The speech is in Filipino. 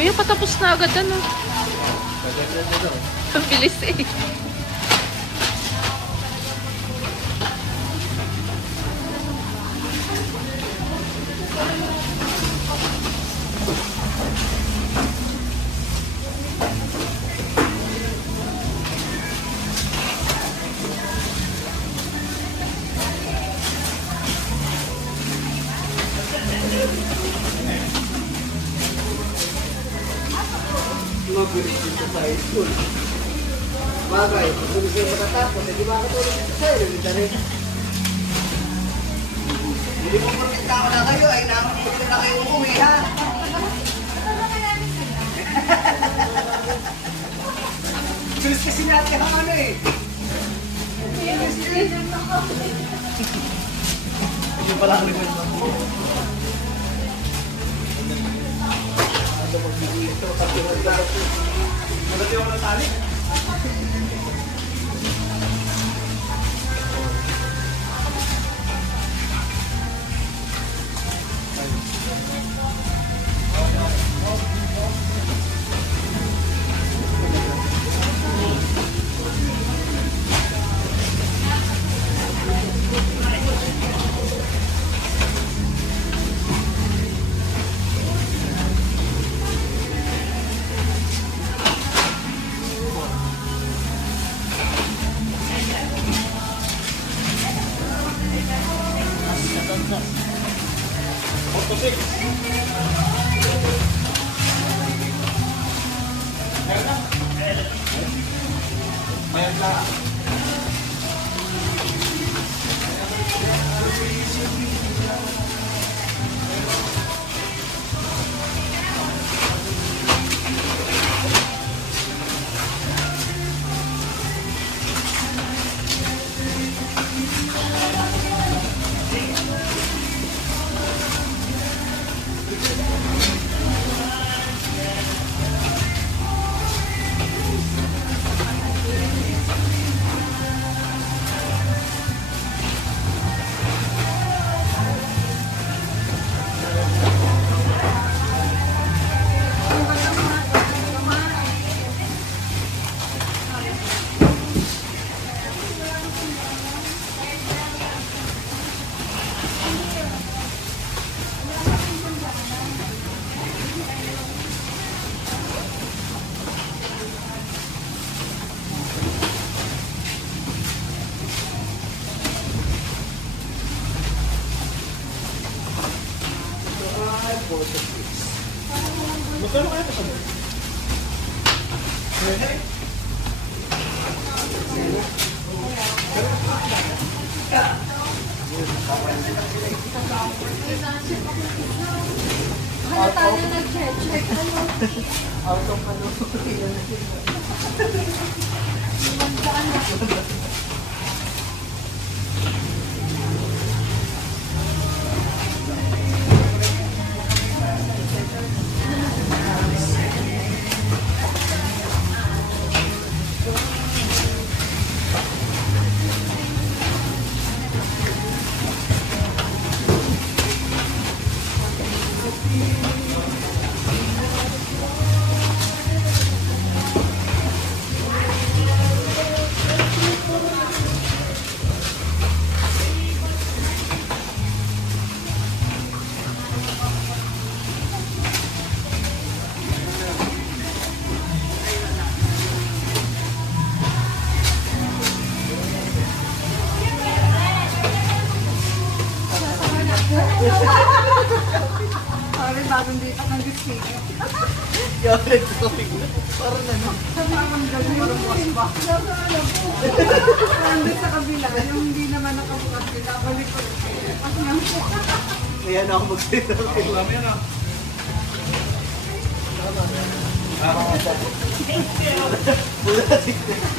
Kuya, patapos na agad ano. Maganda na daw. Ang bilis eh. Mabilis dito sa high school. Bagay, kung gusto mo matatapos, hindi ba katulog dito sa'yo? Hindi rin. Hindi mo porkit tao na kayo, ay naman dito na kayo umuwi, ha? Bilis kasi natin ang ano eh. Hindi pala ang limit mo. Ano magbibigay ito? Magati ako ng tali? Magkano kaya ito sa mo? Ano tayo nag-check? Ano? Out of ano? Sorry, bagong dito ng discipline. Yalit ko bigla. Parang ano? Parang galing yung boss ba? Nandun sa kabila, yung hindi naman nakabukas sila, balik ko rin. Kasi nang Kaya na ako magsalita. Kami yan ah. Bulasik na.